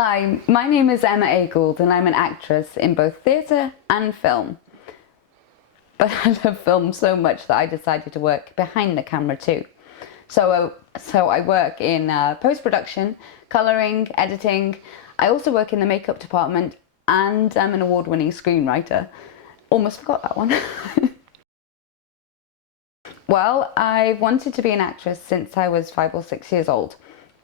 Hi, my name is Emma Gould and I'm an actress in both theatre and film. But I love film so much that I decided to work behind the camera too. So I work in post-production, colouring, editing. I also work in the makeup department and I'm an award-winning screenwriter. Almost forgot that one. Well, I wanted to be an actress since I was 5 or 6 years old.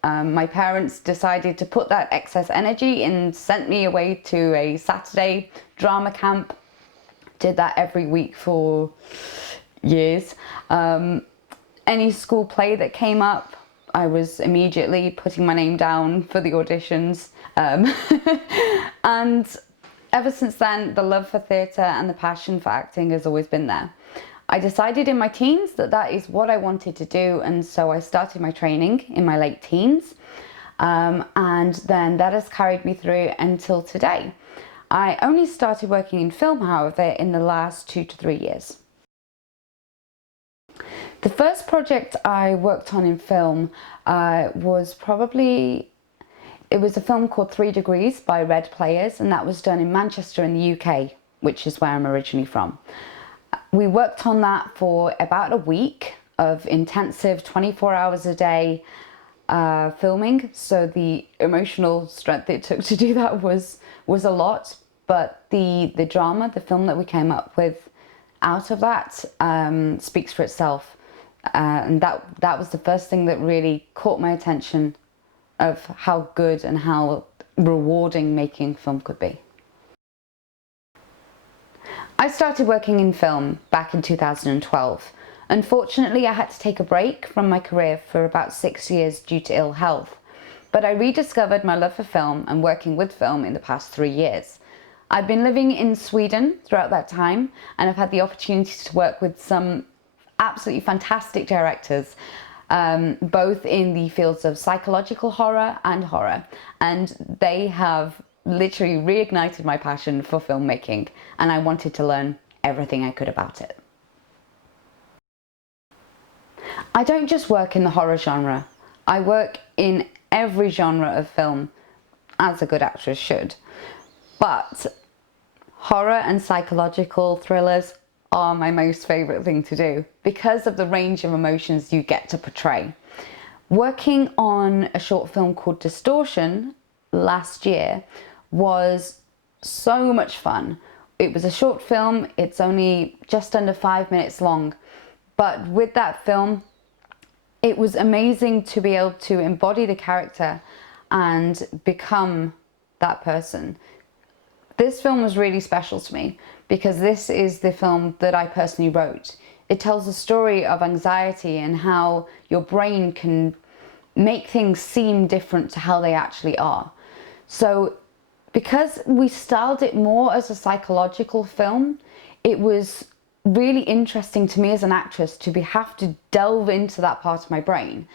My parents decided to put that excess energy and sent me away to a Saturday drama camp. Did that every week for years. Any school play that came up, I was immediately putting my name down for the auditions. And ever since then, the love for theatre and the passion for acting has always been there. I decided in my teens that that is what I wanted to do, and so I started my training in my late teens, and then that has carried me through until today. I only started working in film, however, in the last 2 to 3 years. The first project I worked on in film was a film called 3 Degrees by Red Players, and that was done in Manchester in the UK, which is where I'm originally from. We worked on that for about a week of intensive 24 hours a day filming, so the emotional strength it took to do that was a lot, but the drama, the film that we came up with out of that speaks for itself, and that was the first thing that really caught my attention of how good and how rewarding making film could be. I started working in film back in 2012. Unfortunately, I had to take a break from my career for about 6 years due to ill health, but I rediscovered my love for film and working with film in the past 3 years. I've been living in Sweden throughout that time, and I've had the opportunity to work with some absolutely fantastic directors, both in the fields of psychological horror, and they have literally reignited my passion for filmmaking, and I wanted to learn everything I could about it. I don't just work in the horror genre, I work in every genre of film, as a good actress should. But horror and psychological thrillers are my most favourite thing to do because of the range of emotions you get to portray. Working on a short film called Distortion last year was so much fun. It was a short film, it's only just under 5 minutes long, but with that film it was amazing to be able to embody the character and become that person. This film was really special to me because this is the film that I personally wrote. It tells a story of anxiety and how your brain can make things seem different to how they actually are. So because we styled it more as a psychological film, it was really interesting to me as an actress to have to delve into that part of my brain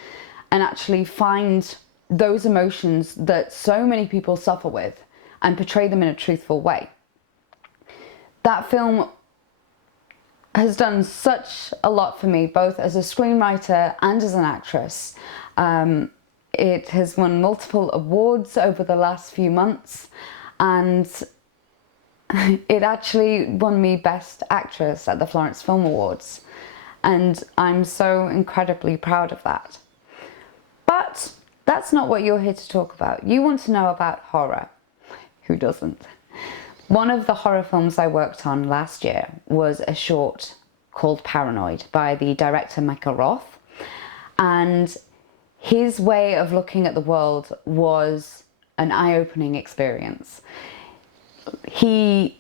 and actually find those emotions that so many people suffer with and portray them in a truthful way. That film has done such a lot for me, both as a screenwriter and as an actress. It has won multiple awards over the last few months, and it actually won me Best Actress at the Florence Film Awards, and I'm so incredibly proud of that. But that's not what you're here to talk about. You want to know about horror. Who doesn't? One of the horror films I worked on last year was a short called Paranoid by the director Michael Roth, and his way of looking at the world was an eye-opening experience. He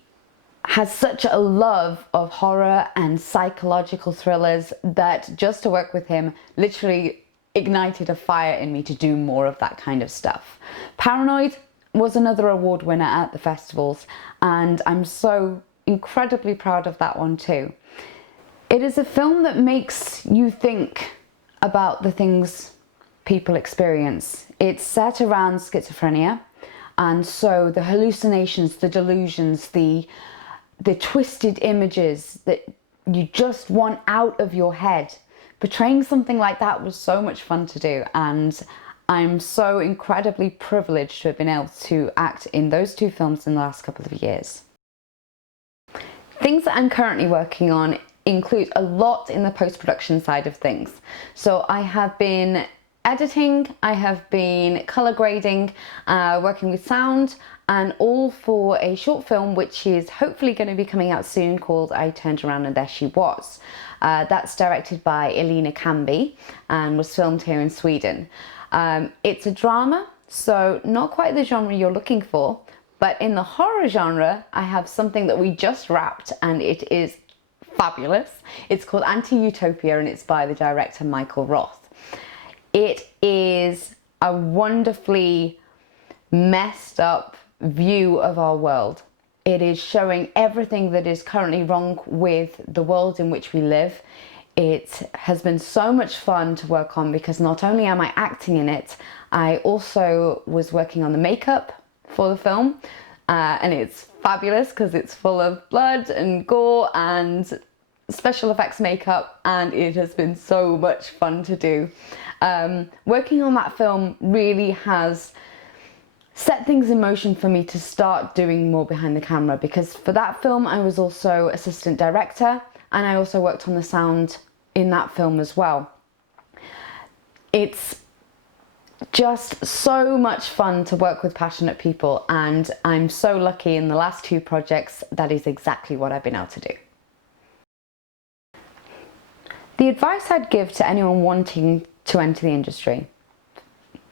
has such a love of horror and psychological thrillers that just to work with him literally ignited a fire in me to do more of that kind of stuff. Paranoid was another award winner at the festivals, and I'm so incredibly proud of that one too. It is a film that makes you think about the things people experience. It's set around schizophrenia, and so the hallucinations, the delusions, the twisted images that you just want out of your head. Portraying something like that was so much fun to do, and I'm so incredibly privileged to have been able to act in those two films in the last couple of years. Things that I'm currently working on include a lot in the post-production side of things. So I have been editing, I have been colour grading, working with sound, and all for a short film which is hopefully going to be coming out soon called I Turned Around and There She Was. That's directed by Elina Camby and was filmed here in Sweden. It's a drama, so not quite the genre you're looking for, but in the horror genre I have something that we just wrapped and it is fabulous. It's called Anti-Utopia and it's by the director Michael Roth. It is a wonderfully messed up view of our world. It is showing everything that is currently wrong with the world in which we live. It has been so much fun to work on because not only am I acting in it, I also was working on the makeup for the film, and it's fabulous because it's full of blood and gore and special effects makeup, and it has been so much fun to do. Working on that film really has set things in motion for me to start doing more behind the camera, because for that film I was also assistant director and I also worked on the sound in that film as well. It's just so much fun to work with passionate people, and I'm so lucky in the last two projects that is exactly what I've been able to do. The advice I'd give to anyone wanting to enter the industry,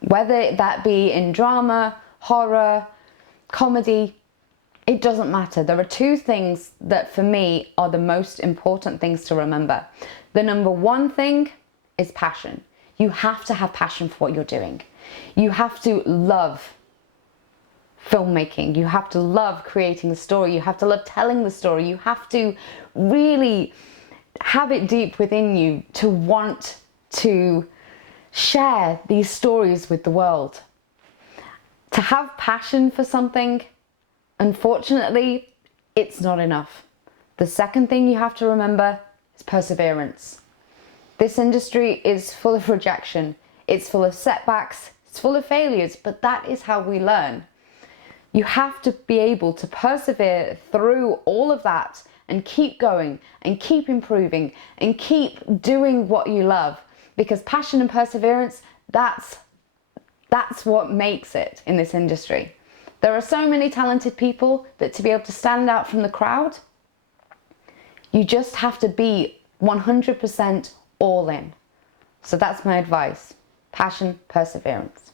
whether that be in drama, horror, comedy, it doesn't matter. There are two things that for me are the most important things to remember. The number one thing is passion. You have to have passion for what you're doing. You have to love filmmaking. You have to love creating the story. You have to love telling the story. You have to really have it deep within you to want to share these stories with the world. To have passion for something, unfortunately, it's not enough. The second thing you have to remember is perseverance. This industry is full of rejection, it's full of setbacks, it's full of failures, but that is how we learn. You have to be able to persevere through all of that and keep going and keep improving and keep doing what you love, because passion and perseverance, that's what makes it in this industry. There are so many talented people that to be able to stand out from the crowd, you just have to be 100% all in. So that's my advice: passion, perseverance.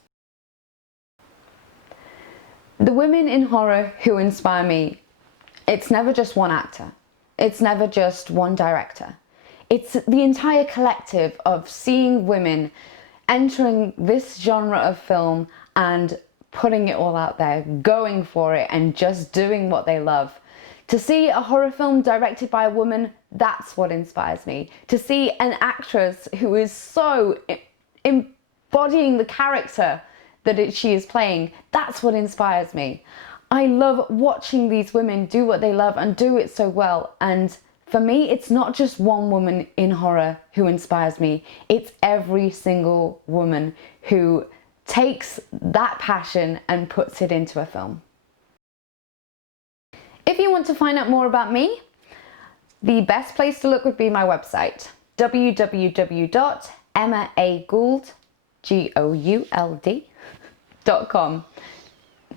The women in horror who inspire me, it's never just one actor. It's never just one director. It's the entire collective of seeing women entering this genre of film and putting it all out there, going for it and just doing what they love. To see a horror film directed by a woman, that's what inspires me. To see an actress who is so embodying the character that she is playing, that's what inspires me. I love watching these women do what they love and do it so well. And for me, it's not just one woman in horror who inspires me. It's every single woman who takes that passion and puts it into a film. If you want to find out more about me, the best place to look would be my website, www.emmaagould.com.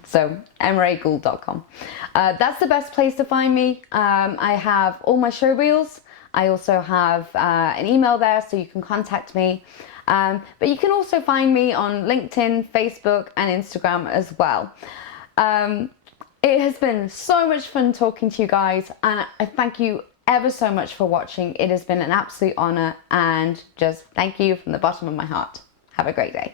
So emmaagould.com. That's the best place to find me. I have all my show reels. I also have an email there so you can contact me. But you can also find me on LinkedIn, Facebook and Instagram as well. It has been so much fun talking to you guys, and I thank you ever so much for watching. It has been an absolute honor, and just thank you from the bottom of my heart. Have a great day.